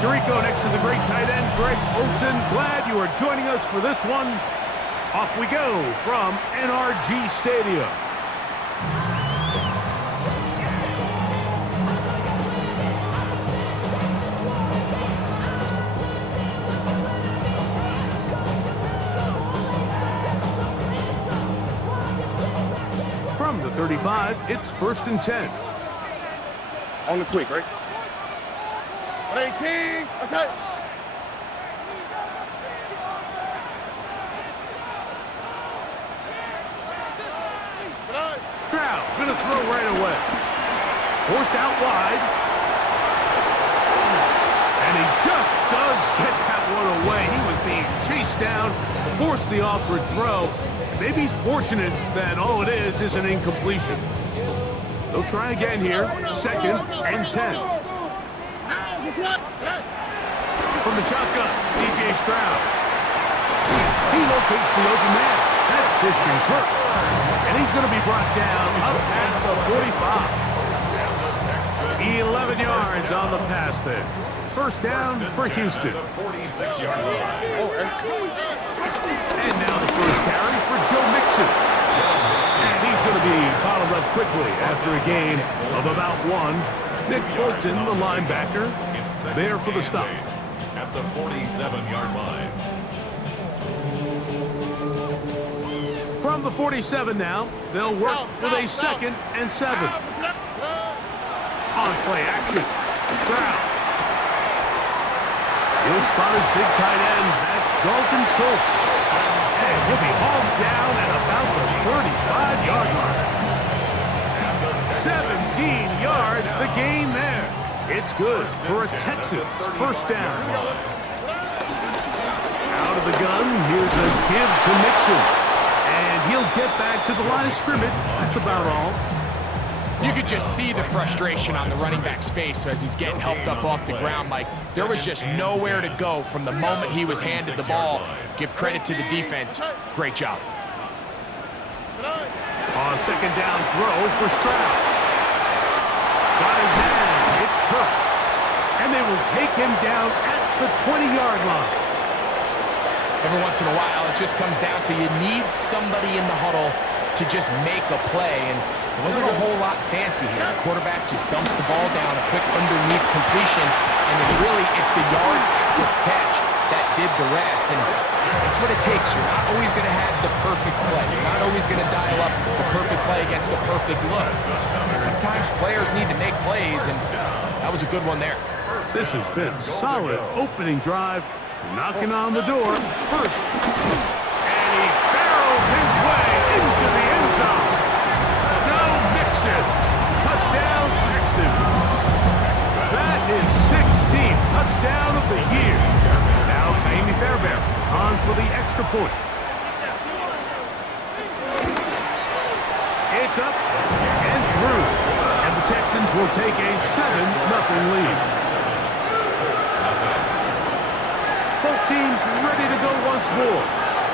Tirico next to the great tight end, Greg Olsen. Glad you are joining us for this one. Off we go from NRG Stadium. From the 35, it's 1st and 10. On the quick, right? 18, attack. Stroud gonna throw right away. Forced out wide. And he just does get that one away. He was being chased down, forced the awkward throw. Maybe he's fortunate that all it is an incompletion. They'll try again here, 2nd and 10. From the shotgun, C.J. Stroud. He locates the open man. That's Christian Kirk. And he's going to be brought down up past the 45. 11 yards on the pass there. 1st down for Houston. And now the first carry for Joe Mixon. And he's going to be bottled up quickly after a gain of about 1. Nick Bolton, the linebacker, there for the stop. At the 47-yard line. From the 47 now, they'll work with a 2nd and 7. On play action, Stroud. He'll spot his big tight end. That's Dalton Schultz. And he'll be hauled down at about the 35-yard line. 17 yards, the gain there. It's good for a Texans 1st down. Out of the gun, here's a give to Mixon. And he'll get back to the line of scrimmage. That's about all. You could just see the frustration on the running back's face as he's getting helped up off the ground. Like, there was just nowhere to go from the moment he was handed the ball. Give credit to the defense. Great job. On 2nd down throw for Stroud. Got his man. It's Kirk. And they will take him down at the 20-yard line. Every once in a while, it just comes down to you need somebody in the huddle to just make a play. And it wasn't a whole lot fancy here. The quarterback just dumps the ball down, a quick underneath completion, and then really it's the yards after catch that did the rest. And that's what it takes. You're not always going to have the perfect play. You're not always going to dial up the perfect play against the perfect look. Sometimes players need to make plays, and that was a good one there. This has been a solid opening drive. Knocking on the door first. And he barrels his way into the end zone. Joe Mixon. Touchdown, Texans. That is 16th touchdown of the year. Now, Amy Fairbairn on for the extra point. It's up and through. And the Texans will take a 7-0 lead. Both teams ready to go once more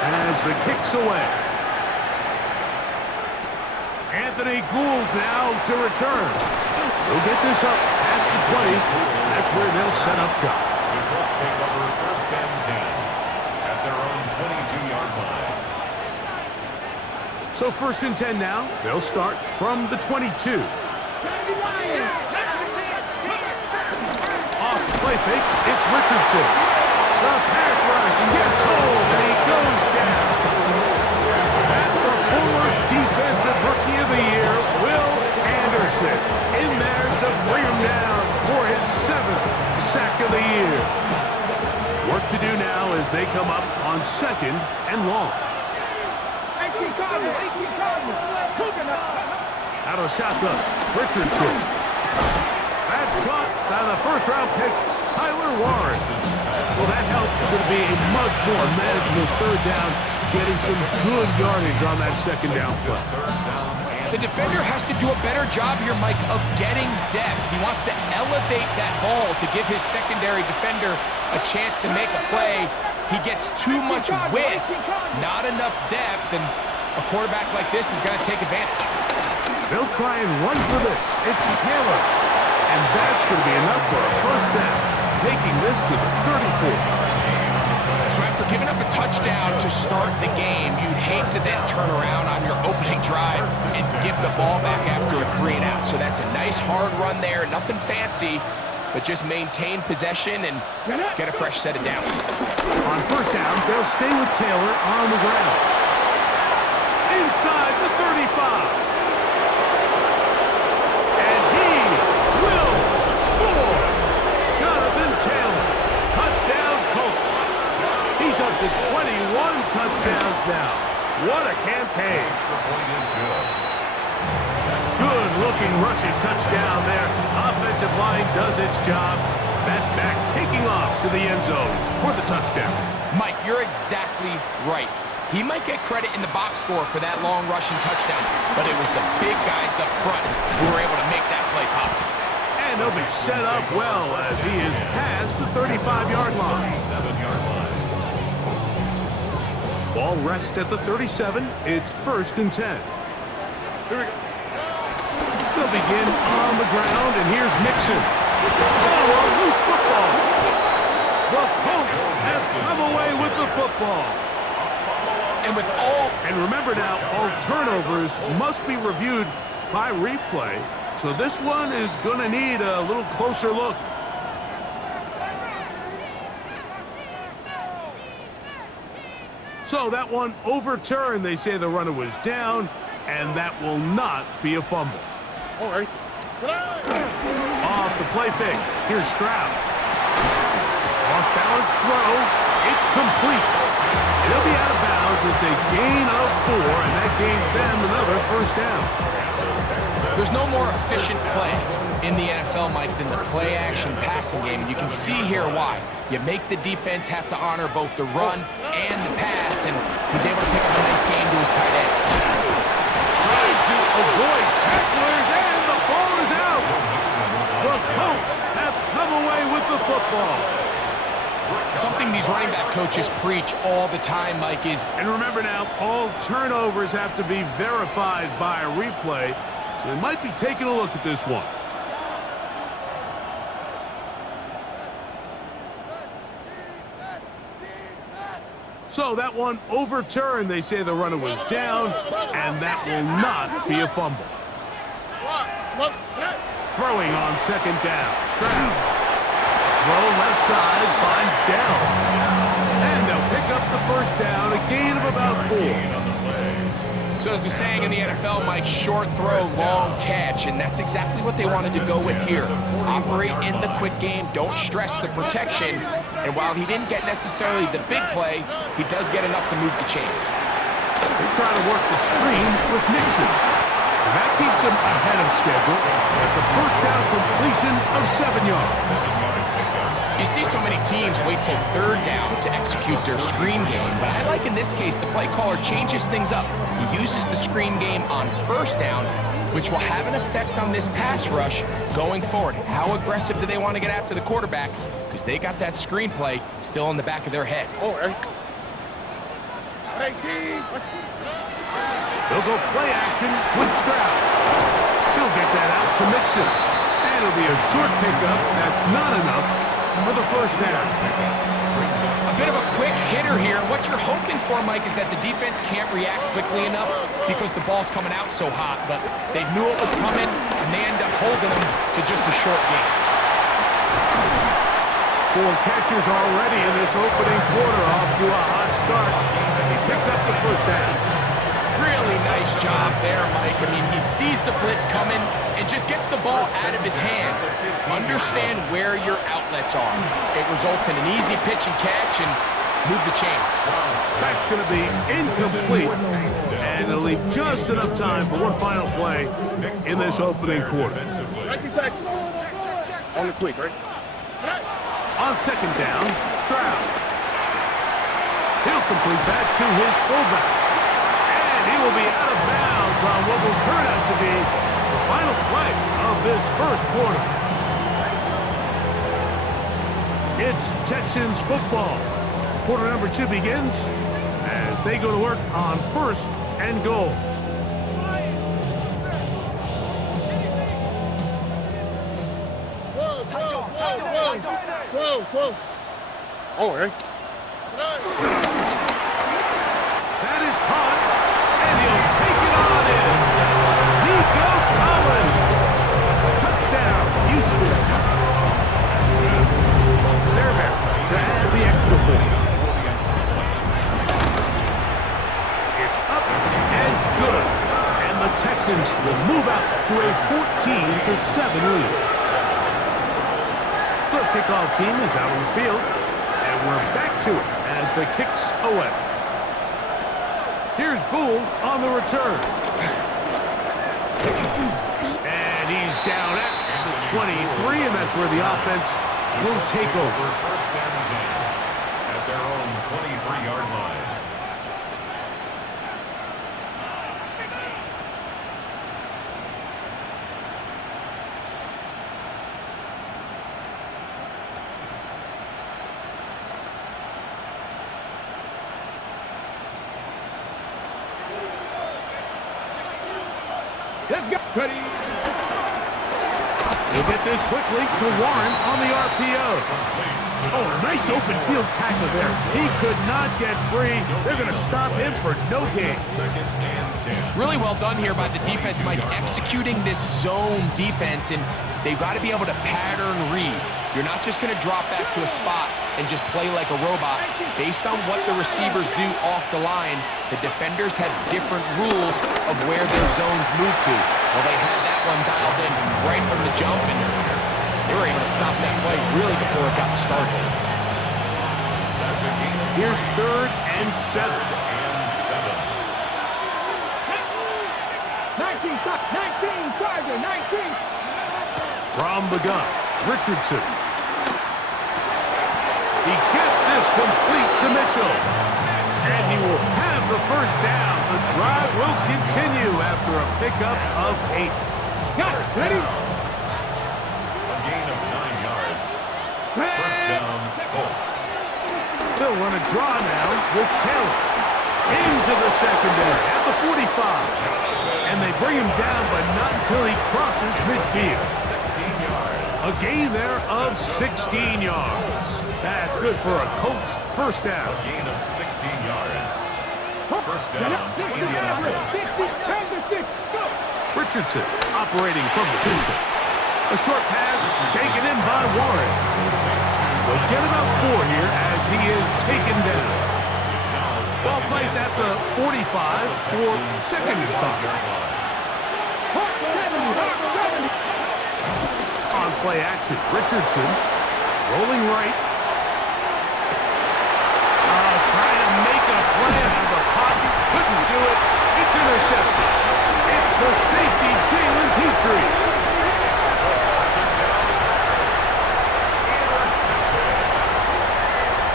as the kick's away. Anthony Gould now to return. He'll get this up past the 20. That's where they'll set up shop. The Colts take over 1st and 10 at their own 22-yard line. So 1st and 10 now. They'll start from the 22. Off play fake, it's Richardson. The pass rush gets hold, and he goes down. At the former Defensive Rookie of the Year, Will Anderson, in there to bring him down for his 7th sack of the year. Work to do now as they come up on 2nd and long. Out of the shotgun, Richardson. That's caught by the 1st-round pick, Tyler Warren. Well, that helps. It's going to be a much more manageable 3rd down, getting some good yardage on that 2nd down play. The defender has to do a better job here, Mike, of getting depth. He wants to elevate that ball to give his secondary defender a chance to make a play. He gets too much width, not enough depth, and a quarterback like this is going to take advantage. They'll try and run for this. It's Taylor. And that's going to be enough for a 1st down. Taking this to the 34. So after giving up a touchdown to start the game, you'd hate to then turn around on your opening drive and give the ball back after a 3-and-out. So that's a nice hard run there, nothing fancy, but just maintain possession and get a fresh set of downs. On first down, they'll stay with Taylor on the ground. Inside the 35. And he will score. Jonathan Taylor, touchdown Colts. He's up to 21 touchdowns now. What a campaign. Extra point is good. Good-looking rushing touchdown there. Offensive line does its job. That back taking off to the end zone for the touchdown. Mike, you're exactly right. He might get credit in the box score for that long rushing touchdown, but it was the big guys up front who were able to make that play possible. And he'll be set up well as he is past the 35-yard line. 37-yard line. Ball rests at the 37. It's 1st and 10. Here we go. They'll begin on the ground, and here's Mixon. Oh, a loose football. The Colts have come away with the football. And remember now, all turnovers must be reviewed by replay. So this one is going to need a little closer look. So that one overturned. They say the runner was down, and that will not be a fumble. All right. Off the play fake. Here's Stroud. Off balance throw. It's complete. It'll be out of bounds. It's a gain of 4, and that gains them another first down. There's no more efficient play in the NFL, Mike, than the play-action passing game. And you can see here why. You make the defense have to honor both the run and the pass, and he's able to pick up a nice game to his tight end. Trying to avoid tacklers, and the ball is out. The Colts have come away with the football. Something these running back coaches preach all the time, Mike, is... And remember now, all turnovers have to be verified by a replay, so they might be taking a look at this one. So that one overturned. They say the runner was down, and that will not be a fumble. Throwing on second down. Stroud. Throw left side, finds Dell. And they'll pick up the first down, a gain of about 4. So there's a saying in the NFL, Mike, short throw, long catch, and that's exactly what they wanted to go with here. Operate in the quick game, don't stress the protection, and while he didn't get necessarily the big play, he does get enough to move the chains. They try to work the screen with Nixon. And that keeps him ahead of schedule. That's a first down completion of 7 yards. You see so many teams wait till third down to execute their screen game, but I like in this case the play caller changes things up. He uses the screen game on first down, which will have an effect on this pass rush going forward. How aggressive do they want to get after the quarterback? Because they got that screen play still in the back of their head. All right. They'll go play action with Stroud. He'll get that out to Mixon. And it'll be a short pickup. That's not enough for the first down. A bit of a quick hitter here. What you're hoping for, Mike, is that the defense can't react quickly enough because the ball's coming out so hot. But they knew it was coming, and they end up holding them to just a short game. 4 catches already in this opening quarter, off to a hot start. He picks up the first down. Really nice job there, Mike. I mean, he sees the blitz coming and just gets the ball out of his hands. Understand where your outlets are. It results in an easy pitch and catch and move the chains. That's going to be incomplete. And it'll leave just enough time for one final play in this opening quarter. On the quick, right? On second down, Stroud. He'll complete that to his fullback. He will be out of bounds on what will turn out to be the final play of this first quarter. It's Texans football. Quarter number 2 begins as they go to work on 1st and goal. Whoa. Oh, all right. That is caught, and he'll take it on in. Nico Collins. Touchdown, Houston. Fairbairn to add the extra point. It's up and good. And the Texans will move out to a 14-7 lead. The kickoff team is out on the field, and we're back to it as the kick's away. Here's Gould on the return. And he's down at the 23, and that's where the offense will take over. First and 10 at their own 23-yard line. Let's go. Ready. We'll get this quickly to Warren on the RPO. Oh, nice open field tackle there. He could not get free. They're going to stop him for no gain. Second and 10. Really well done here by the defense, Mike, executing this zone defense, and they've got to be able to pattern read. You're not just going to drop back to a spot and just play like a robot. Based on what the receivers do off the line, the defenders have different rules of where their zones move to. Well, they had that one dialed in right from the jump, and they were able to stop that play really before it got started. Here's 3rd and 7. 19, Charger, 19. From the gun, Richardson. He gets this complete to Mitchell. And he will have the first down. The drive will continue after a pickup of 8. Got it. Ready. A gain of 9 yards. First down, Colts. They'll run a draw now with Taylor. Into the secondary at the 45. And they bring him down, but not until he crosses midfield. 16 yards. A gain there of 16 yards. That's good for a Colts first down. A gain of 16 yards. First down, Indianapolis. 10-6. Go. Richardson operating from the pistol. A short pass taken in by Warren. They'll get about 4 here as he is taken down. Ball placed at the 45 for second and 5. On play action, Richardson rolling right. Trying to make a play out of the pocket. Couldn't do it. It's intercepted. It's the safety, Jalen Petrie.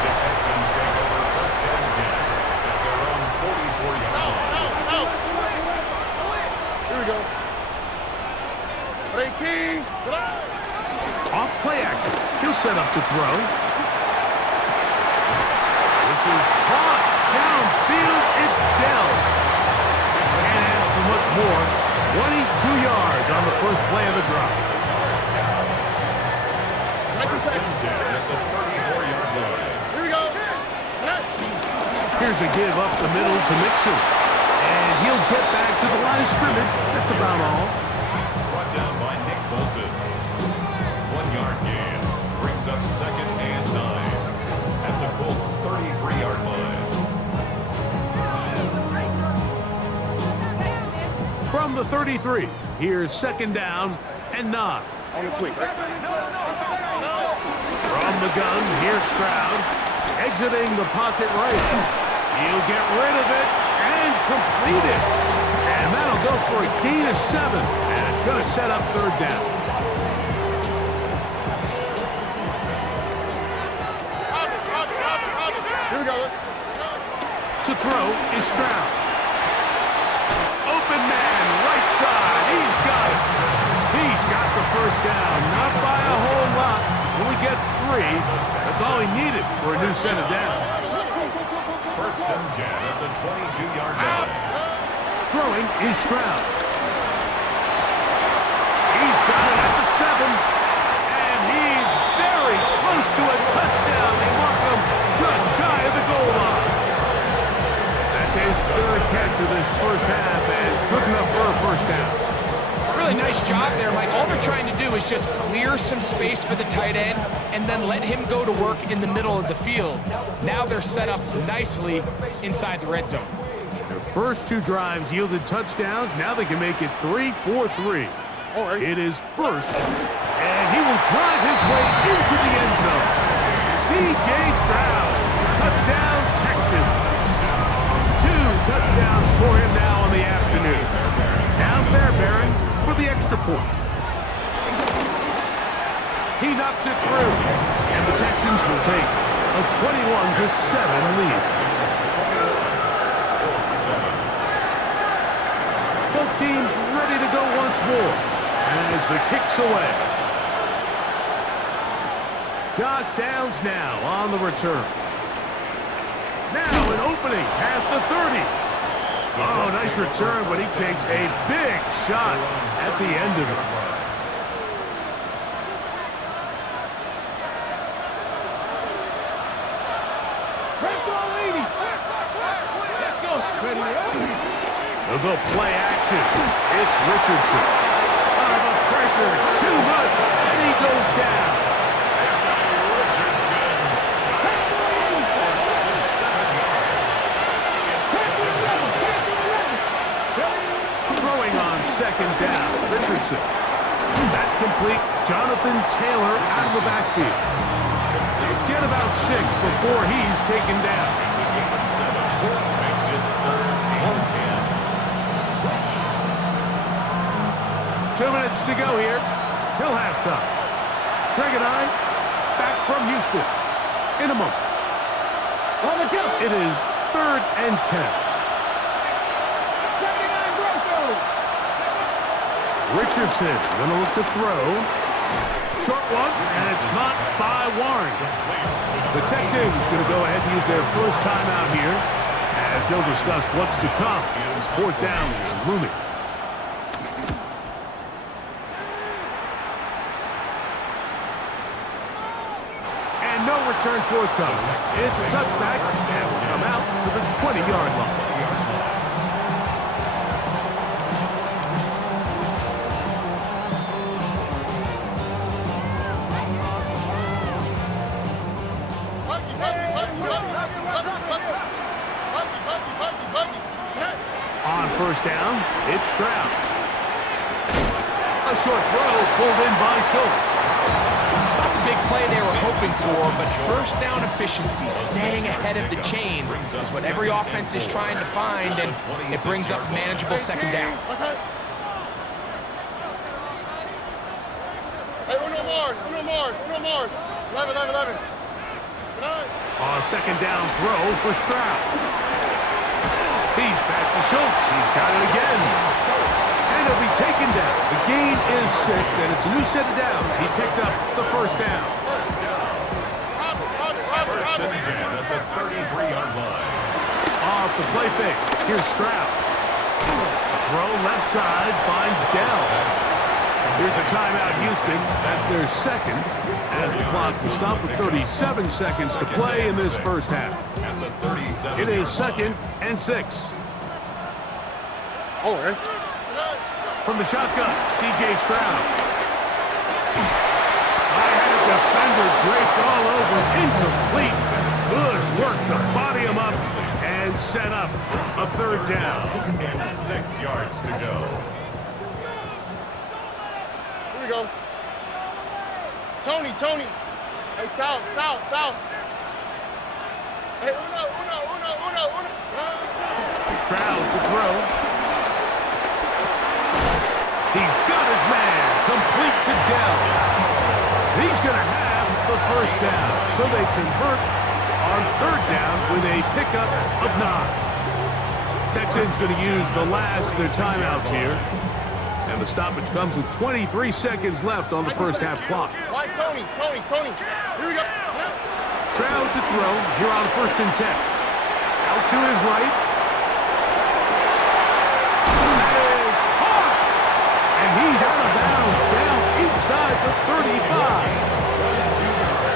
The Texans take over first and 10 at their own 44-yard line. Here we go. Ready, Keys. Off play action. He'll set up to throw. This is caught downfield. It's Dell. And as for much more, 22 yards on the first play of the drive. First and 10 at the 34-yard line. Here we go. Here's a give up the middle to Mixon. And he'll get back to the line of scrimmage. That's about all. Brought down by Nick Bolton. 1-yard gain brings up second and 9 at the Colts 33-yard line. From the 33, here's second down and 9. On the quick. From the gun, here's Stroud. Exiting the pocket right. He'll get rid of it and complete it. And that'll go for a gain of 7. And it's going to set up third down. Here we go. To throw is Stroud. Open man, right side. He's got it. He's got the first down. Not by a whole lot. Only gets 3. That's all he needed for a new set of downs. First and 10 at the 22-yard line. Throwing is Stroud. He's got it at the 7. And he's very close to a touchdown. They mark him was just clear some space for the tight end and then let him go to work in the middle of the field. Now they're set up nicely inside the red zone. Their first 2 drives yielded touchdowns. Now they can make it 3-4-3. It is first, and he will drive his way into the end zone. C.J. Stroud, touchdown Texans. 2 touchdowns for him now in the afternoon. Now Fairbairn for the extra point. He knocks it through, and the Texans will take a 21-7 lead. Both teams ready to go once more as the kick's away. Josh Downs now on the return. Now an opening past the 30. Oh, nice return, but he takes a big shot at the end of it. They'll go play action. It's Richardson. Out of the pressure, too much, and he goes down. Throwing on second down, Richardson. That's complete. Jonathan Taylor out of the backfield. They get about 6 before he's taken down. 2 minutes to go here till halftime. Greg and I back from Houston in a moment. It is 3rd and 10. Richardson gonna look to throw. Short one, and it's caught by Warren. The Texans gonna go ahead and use their first timeout here as they'll discuss what's to come as 4th down is looming. No return forthcoming. It's a touchback and will come out to the 20-yard line. On 1st down, it's Stroud. A short throw pulled in by Schultz. Big play they were hoping for, but 1st down efficiency, staying ahead of the chains, is what every offense is trying to find, and it brings up manageable 2nd down. Hey, Uno Mars. 11. A 2nd down throw for Stroud. He's back to Schultz. He's got it again. And he'll be taken down. The gain is 6, and it's a new set of downs. He picked up the 1st down. 1st and 10 at the 33-yard line. Off the play fake. Here's Stroud. Throw left side finds Dell. Here's a timeout, Houston. That's their 2nd as the clock will stop with 37 seconds to play in this first half. It is 2nd and 6. All right. From the shotgun, C.J. Stroud. I had a defender draped all over, incomplete. Good work to body him up and set up a 3rd down. 6 yards to go. Here we go. Tony. Hey, south. Hey, Uno. Stroud to throw. He's got his man, complete to Dell. He's going to have the 1st down, so they convert on 3rd down with a pickup of 9. Texans going to use the last of their timeouts here, and the stoppage comes with 23 seconds left on the first half clock. Right, Tony. Here we go. Stroud to throw here on 1st and 10. Out to his right. He's out of bounds, down inside the 35.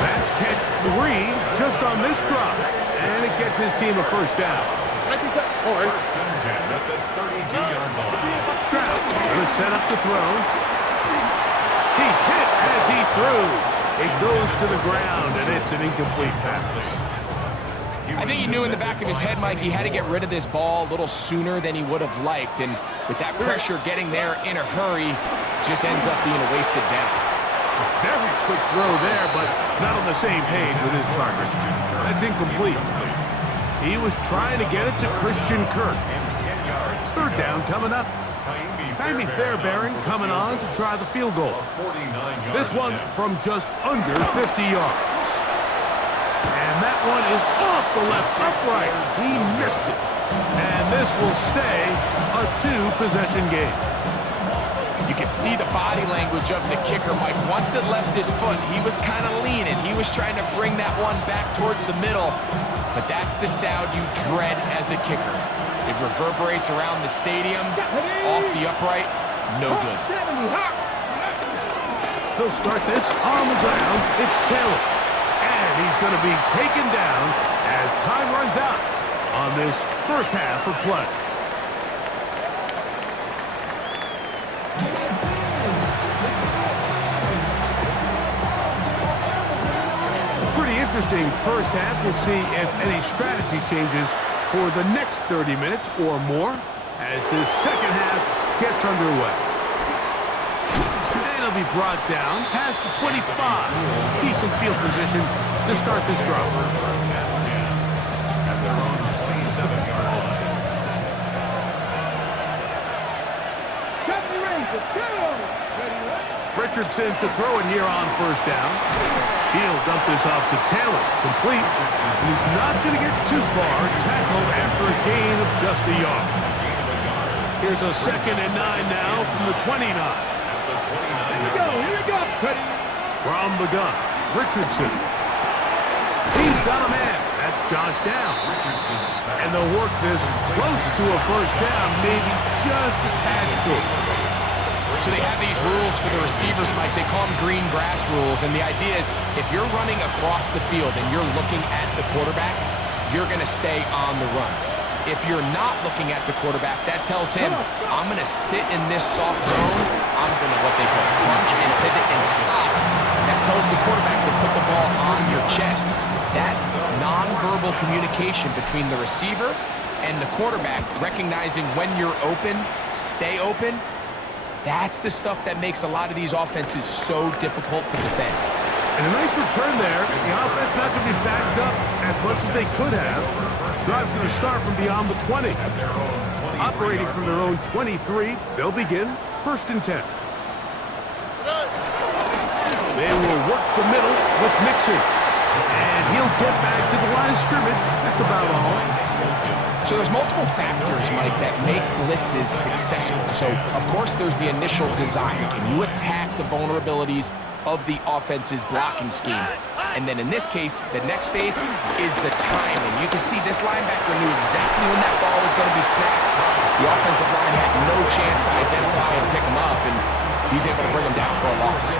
That's catch 3 just on this drop. And it gets his team a 1st down. All right. 1st and 10 at the 32-yard line. Stroud going to set up the throw. He's hit as he threw. It goes to the ground, and it's an incomplete pass. I think he knew in the back of his head, Mike, he had to get rid of this ball a little sooner than he would have liked. And with that pressure getting there in a hurry, just ends up being a wasted down. A very quick throw there, but not on the same page with his target. That's incomplete. He was trying to get it to Christian Kirk. Third down coming up. Jaime Fairbairn coming on to try the field goal. This one's from just under 50 yards. And that one is off the left upright. He missed it. And this will stay a two-possession game. You can see the body language of the kicker, Mike. Once it left his foot, he was kind of leaning. He was trying to bring that one back towards the middle. But that's the sound you dread as a kicker. It reverberates around the stadium, off the upright, no good. They'll start this on the ground. It's Taylor. And he's going to be taken down as time runs out on this first half of play. Pretty interesting first half. We'll see if any strategy changes for the next 30 minutes or more as this second half gets underway. And he'll be brought down past the 25. Decent field position to start this drive. At their own 27-yard line. Richardson to throw it here on first down. He'll dump this off to Taylor. Complete. And he's not going to get too far. Tackled after a gain of just a yard. Here's a 2nd and 9 now from the 29. Here we go. From the gun, Richardson. He's got a man. That's Josh down. And they'll work this close to a first down, maybe just a tad short. So they have these rules for the receivers, Mike. They call them green grass rules. And the idea is if you're running across the field and you're looking at the quarterback, you're going to stay on the run. If you're not looking at the quarterback, that tells him, I'm going to sit in this soft zone. I'm going to what they call punch and pivot and stop. And that tells the quarterback to put the ball on your chest. That nonverbal communication between the receiver and the quarterback, recognizing when you're open, stay open, that's the stuff that makes a lot of these offenses so difficult to defend. And a nice return there. The offense not going to be backed up as much as they could have. Drive's going to start from beyond the 20. Operating from their own 23, they'll begin 1st and 10. They will work the middle with Mixon. And he'll get back to the line of scrimmage. That's about all. So there's multiple factors, Mike, that make blitzes successful. So, of course, there's the initial design. Can you attack the vulnerabilities of the offense's blocking scheme? And then in this case, the next phase is the timing. You can see this linebacker knew exactly when that ball was going to be snapped. The offensive line had no chance to identify and pick him up, and he's able to bring him down for a loss.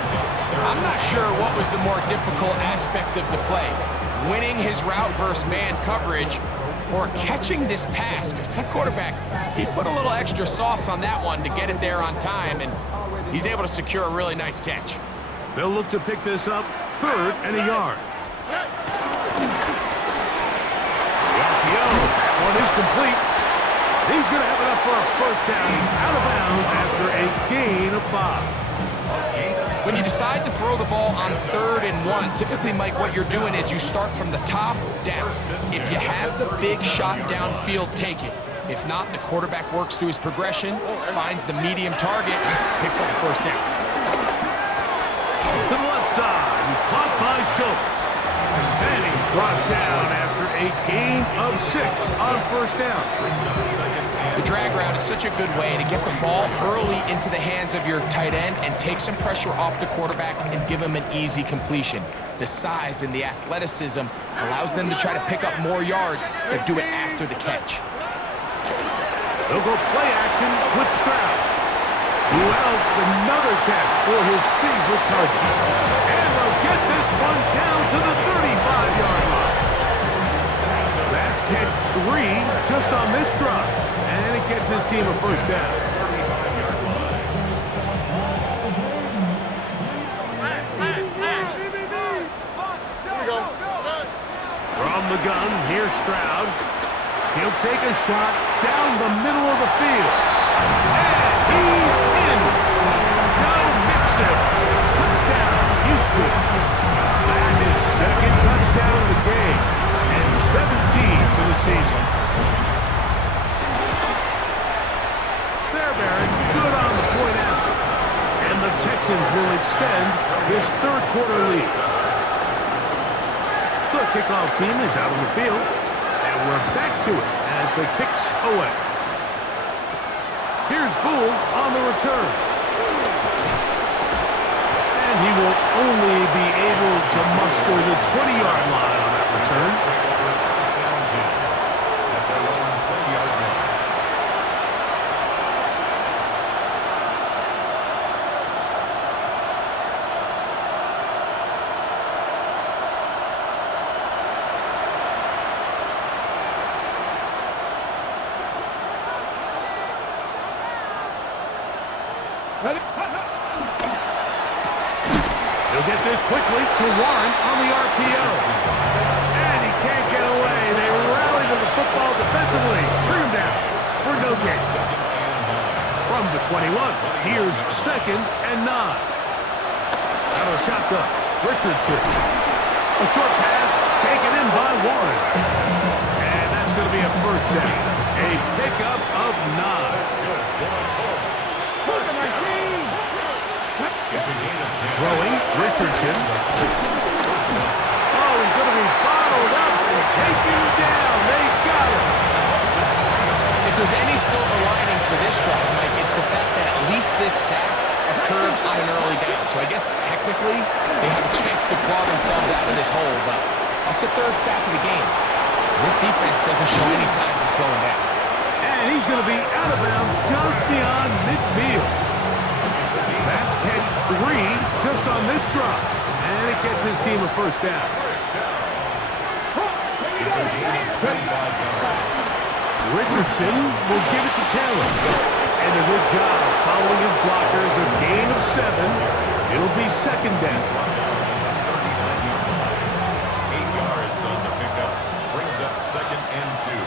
I'm not sure what was the more difficult aspect of the play, winning his route versus man coverage or catching this pass, because that quarterback, he put a little extra sauce on that one to get it there on time, and he's able to secure a really nice catch. They'll look to pick this up 3rd and a yard. The RPO, that one is complete. He's going to have enough for a first down. He's out of bounds after a gain of 5. When you decide to throw the ball on 3rd and 1, typically, Mike, what you're doing is you start from the top down. If you have the big shot downfield, take it. If not, the quarterback works through his progression, finds the medium target, picks up the first down. To the left side, he's caught by Schultz. And he's brought down after a gain of 6 on first down. The drag route is such a good way to get the ball early into the hands of your tight end and take some pressure off the quarterback and give him an easy completion. The size and the athleticism allows them to try to pick up more yards, but do it after the catch. They'll go play action with Stroud. Who else another catch for his favorite target. And they'll get this one down to the 35-yard line. That's catch 3 just on this drive. And it gets his team a first down. from the gun. Here's Stroud. He'll take a shot down the middle of the field. And he's in. No mix-it. Touchdown, Houston. That is second touchdown of the game. And 17 for the season. Fairbairn, good on the point after. And the Texans will extend this third quarter lead. The kickoff team is out on the field. And we're back to it as the kicks away. Here's Gould on the return. And he will only be able to muster the 20-yard line on that return. He'll get this quickly to Warren on the RPO. And he can't get away. They rally to the football defensively. Bring him down for no gain. From the 21, here's 2nd and 9. Out of the shotgun, Richardson. A short pass taken in by Warren. And that's going to be a first down. A pickup of 9. Throwing, Richardson. Oh, he's going to be bottled up and taken down. They got him. If there's any silver lining for this drive, Mike, it's the fact that at least this sack occurred on an early down. So I guess technically they have a chance to claw themselves out of this hole, but that's the 3rd sack of the game. This defense doesn't show any signs of slowing down. And he's going to be out of bounds just beyond midfield. That's catch 3 just on this drive. And it gets his team a first down. Richardson will give it to Taylor. And a good job following his blockers. A gain of 7. It'll be 2nd down. 8 yards on the pickup. Brings up 2nd and 2.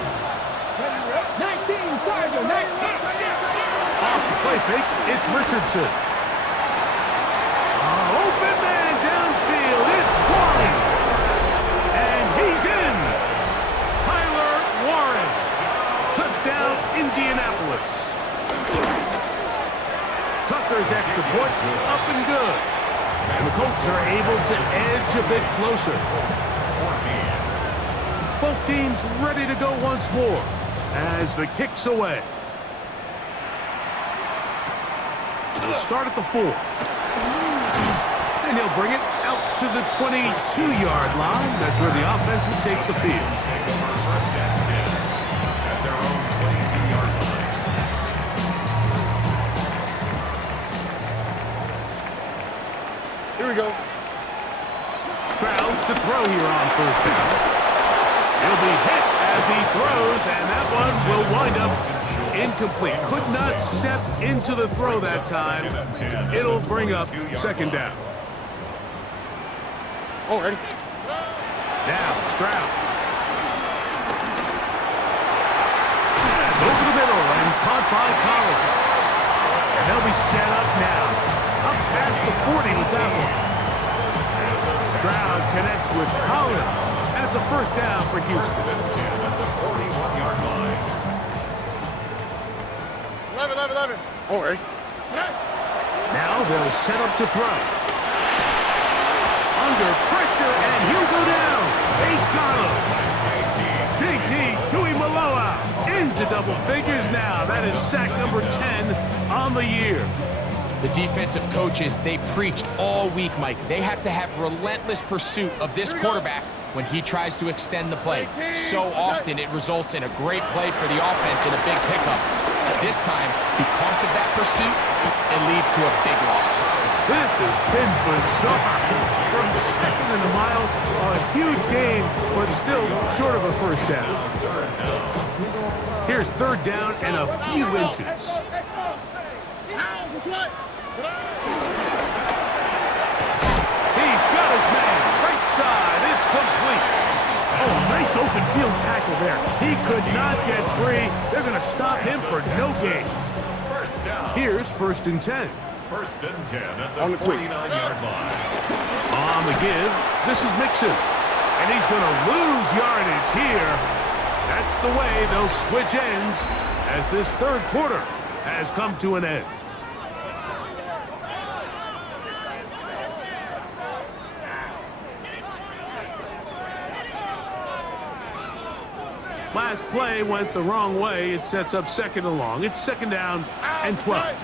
19, Tiger, 19. Off the play fake, it's Richardson. Open man downfield, it's Warren. And he's in. Tyler Warren. Touchdown, Indianapolis. Tucker's extra point, up and good. And the Colts are able to edge a bit closer. 14. Both teams ready to go once more as the kick's away. We'll start at the 4. And he'll bring it out to the 22-yard line. That's where the offense will take the field. First and 10 at their own 22-yard line. Here we go. Stroud to throw here on first down. He'll be hit as he throws, and that one will wind up incomplete. Could not step into the throw that time. It'll bring up 2nd down. Already. Now, Stroud. And over the middle and caught by Collins. And they'll be set up now. Up past the 40 with that one. Stroud connects with Collins. And it's a first down for Houston. At the 41-yard line. 11. Already. Now they'll set up to throw. Under pressure, and he'll go down. They got him. JT Tuimoloau into double figures now. That is sack number 10 on the year. The defensive coaches, they preached all week, Mike. They have to have relentless pursuit of this quarterback when he tries to extend the play. So often it results in a great play for the offense and a big pickup. This time, because of that pursuit, it leads to a big loss. This has been bizarre. From 2nd and a mile, a huge gain, but still short of a first down. Here's 3rd down and a few inches. He's got his man. Right side. It's complete. Oh, nice open field tackle there. He could not get free. They're going to stop him for no gain. First down. Here's 1st and 10. 1st and 10 at the 49-yard line. On the give, this is Mixon. And he's going to lose yardage here. That's the way they'll switch ends as this 3rd quarter has come to an end. Last play went the wrong way. It sets up 2nd and long. It's 2nd down and 12.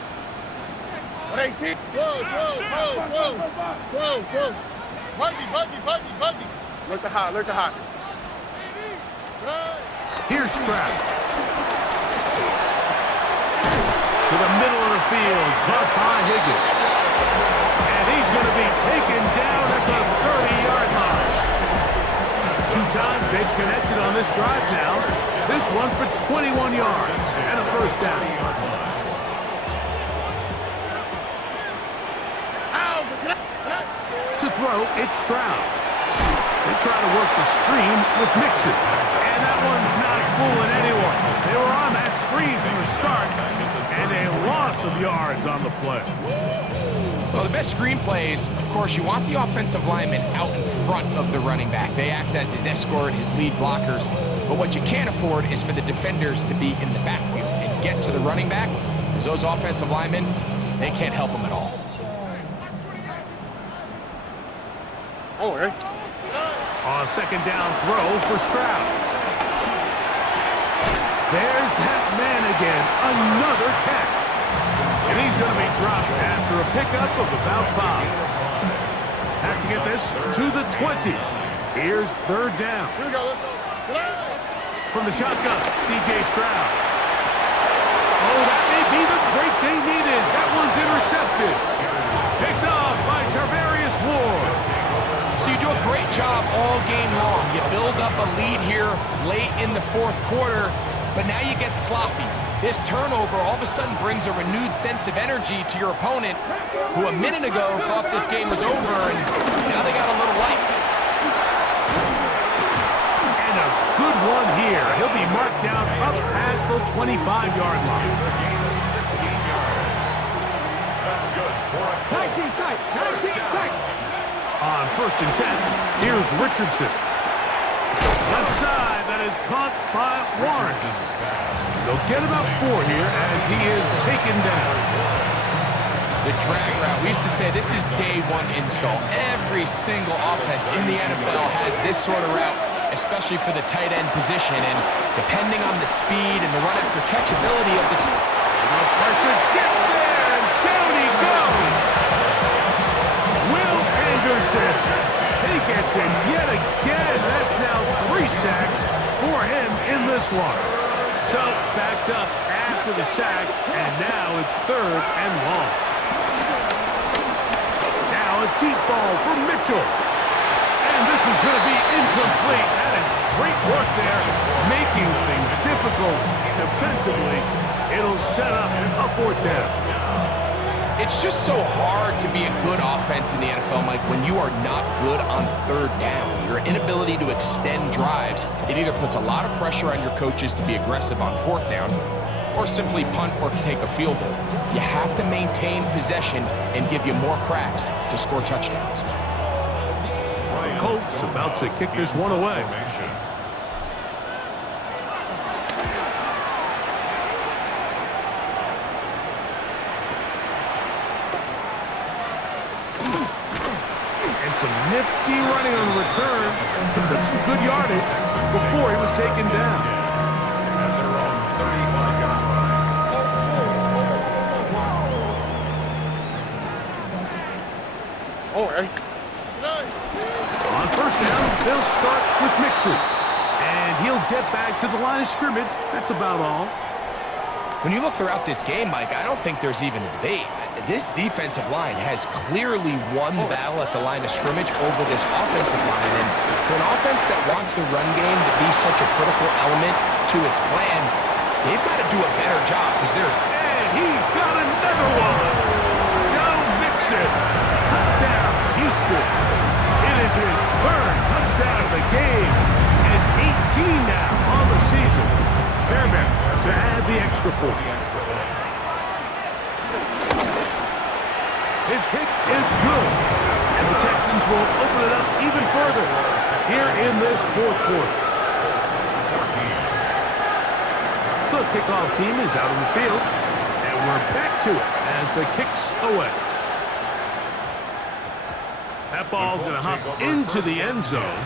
118. Whoa. Buggy. Look the hot. Here's Stroud. To the middle of the field, caught by Higgins. And he's going to be taken down at the 30-yard line. 2 times they've connected on this drive now. This one for 21 yards and a 1st down. To throw, it's Stroud. They try to work the screen with Mixon. And that one's not fooling anyone. They were on that screen from the start, and a loss of yards on the play. Well, the best screen plays, of course, you want the offensive lineman out in front of the running back. They act as his escort, his lead blockers. But what you can't afford is for the defenders to be in the backfield and get to the running back, because those offensive linemen, they can't help them at all. A 2nd down throw for Stroud. There's that man again, another catch. And he's going to be dropped after a pickup of about 5. Have to get this to the 20. Here's 3rd down. Here we go. From the shotgun, C.J. Stroud. Oh, that may be the break they needed. That one's intercepted. Picked off by Charvarius Ward. So you do a great job all game long. You build up a lead here late in the 4th quarter, but now you get sloppy. This turnover all of a sudden brings a renewed sense of energy to your opponent, who a minute ago thought this game was over, and now they got a little life. And a good one here. He'll be marked down up past the 25-yard line. 16 yards. That's good for a Colts. 1st down. On 1st and 10, here's Richardson. Left side, that is caught by Warren. They'll get about 4 here as he is taken down. The drag route. We used to say this is day 1 install. Every single offense in the NFL has this sort of route, especially for the tight end position. And depending on the speed and the run after catch ability of the team. The pressure gets there, and down he goes. Will Anderson. He gets it yet again. That's now 3 sacks for him in this one. So backed up after the sack, and now it's 3rd and long. Now a deep ball for Mitchell. And this is going to be incomplete. That is great work there, making things difficult defensively. It'll set up a 4th down. It's just so hard to be a good offense in the NFL, Mike, when you are not good on 3rd down. Your inability to extend drives, it either puts a lot of pressure on your coaches to be aggressive on 4th down, or simply punt or take a field goal. You have to maintain possession and give you more cracks to score touchdowns. The Colts about to kick this one away. Some nifty running on the return. Some good yardage before he was taken down. At their own 35-yard line. On 1st down, they'll start with Mixon. And he'll get back to the line of scrimmage. That's about all. When you look throughout this game, Mike, I don't think there's even a debate. This defensive line has clearly won the battle at the line of scrimmage over this offensive line. And for an offense that wants the run game to be such a critical element to its plan, they've got to do a better job because there's... And he's got another one. Joe Mixon. Touchdown, Houston. It is his 3rd touchdown of the game. And now on the season. Fairbairn to add the extra point. His kick is good. And the Texans will open it up even further here in this fourth quarter. The kickoff team is out on the field. And we're back to it as the kick's away. That ball going to hop into the end zone.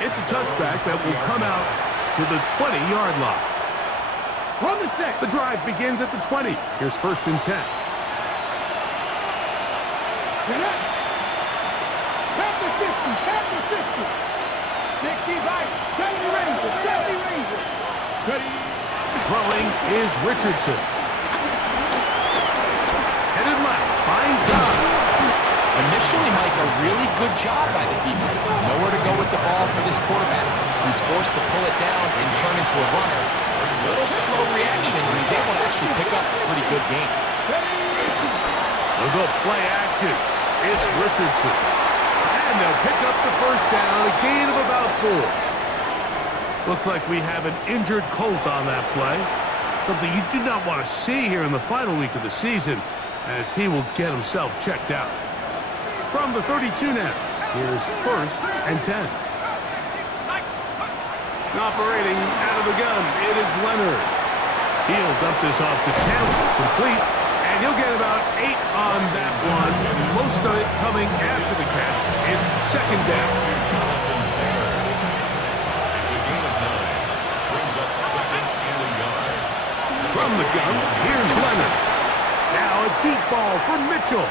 It's a touchback that will come out to the 20-yard line. The drive begins at the 20. Here's 1st and 10. Throwing is Richardson. Headed left, buying time. Initially, Mike, a really good job by the defense. Nowhere to go with the ball for this quarterback. He's forced to pull it down and turn into a runner. A little slow reaction, and he's able to actually pick up a pretty good game. They'll go play action. It's Richardson. And they'll pick up the first down, a gain of about 4. Looks like we have an injured Colt on that play. Something you do not want to see here in the final week of the season, as he will get himself checked out. From the 32 now, here's 1st and 10. Operating out of the gun, it is Leonard. He'll dump this off to Taylor, complete, and he'll get about 8 on that one. Most of it coming after the catch. It's 2nd down. It's a gain of 9. Brings up 2nd and a yard. From the gun, here's Leonard. Now a deep ball for Mitchell.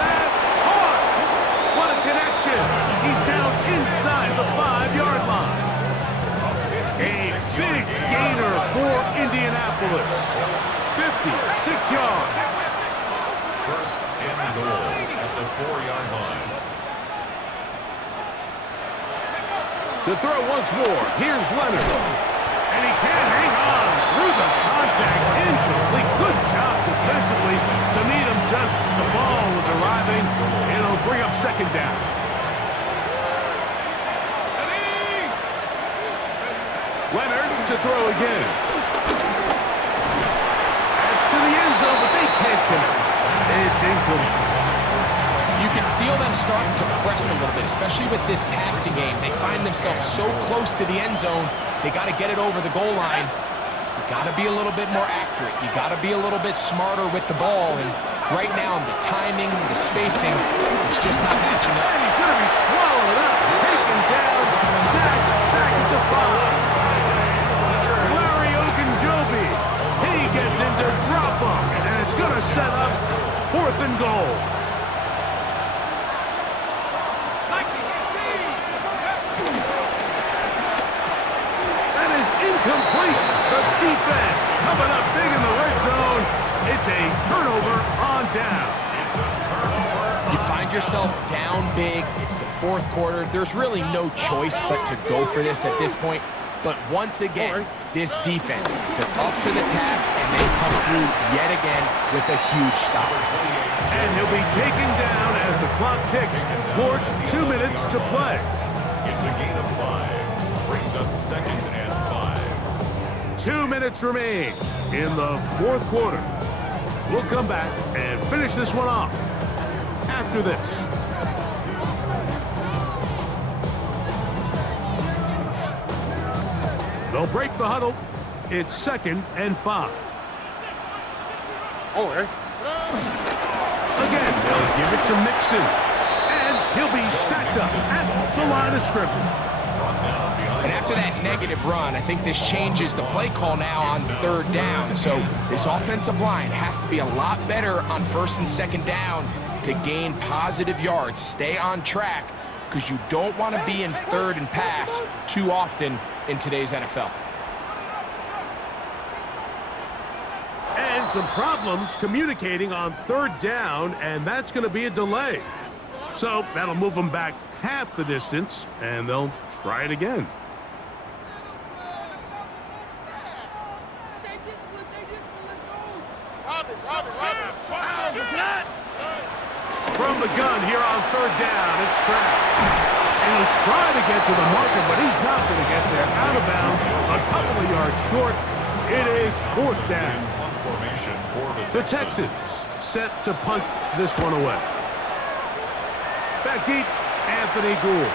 That's caught. What a connection. He's down inside the 5-yard line. A big gainer for Indianapolis. 56 yards. 1st and goal at the 4-yard line. To throw once more, here's Leonard. And he can't hang on through the contact. Incomplete. Good job defensively to meet him just as the ball was arriving. It'll bring up 2nd down. Leonard to throw again. That's to the end zone, but they can't connect. It's incomplete. You can feel them starting to press a little bit, especially with this passing game. They find themselves so close to the end zone, they got to get it over the goal line. You got to be a little bit more accurate. You got to be a little bit smarter with the ball. And right now, the timing, the spacing, it's just not matching up. And he's going to be swallowed up, taken down, sacked back at the 5. Larry Ogunjobi, he gets into drop-up, and it's going to set up 4th and goal. That is incomplete. The defense coming up big in the red zone. It's a turnover on down. It's a turnover. You find yourself down big. It's the 4th quarter. There's really no choice but to go for this at this point. But once again, this defense, they're up to the task, and they come through yet again with a huge stop. And he'll be taken down as the clock ticks towards 2 minutes to play. It's a gain of 5. Brings up 2nd and 5. 2 minutes remain in the 4th quarter. We'll come back and finish this one off after this. They'll break the huddle. It's 2nd and 5. Again, they'll give it to Mixon. And he'll be stacked up at the line of scrimmage. And after that negative run, I think this changes the play call now on 3rd down. So this offensive line has to be a lot better on 1st and 2nd down to gain positive yards. Stay on track, because you don't want to be in 3rd and pass too often in today's NFL. And some problems communicating on 3rd down, and that's going to be a delay. So that'll move them back half the distance, and they'll try it again. From the gun here on 3rd down, it's Stroud. And he'll try to get to the marker, but he's not going to get there. Out of bounds, a couple of yards short. It is fourth down. Punt formation for The Texans set to punt this one away. Back deep, Anthony Gould.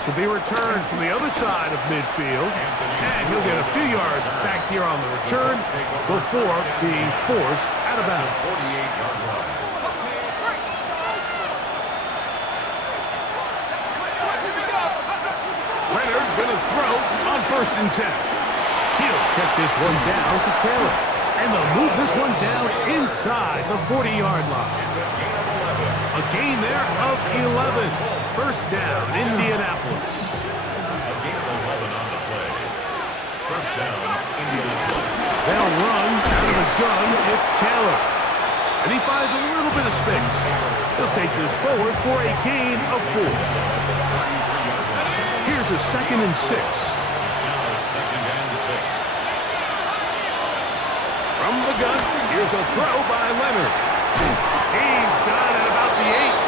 This will be returned from the other side of midfield. And he'll get a few yards back here on the return before being forced out of bounds. 48-yard line. Leonard going to throw on 1st and 10. He'll check this one down to Taylor. And they'll move this one down inside the 40-yard line. It's a gain of 11. A gain there of 11. First down, Indianapolis. A gain of 11 on the play. First down, Indianapolis. They'll run out of the gun. It's Taylor. And he finds a little bit of space. He'll take this forward for a gain of 4. Here's a 2nd and 6. It's now 2nd and 6. From the gun, here's a throw by Leonard. He's got it about the 8.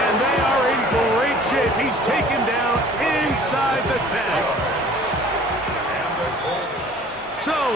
And they are in great shape. He's taken down inside the 10. So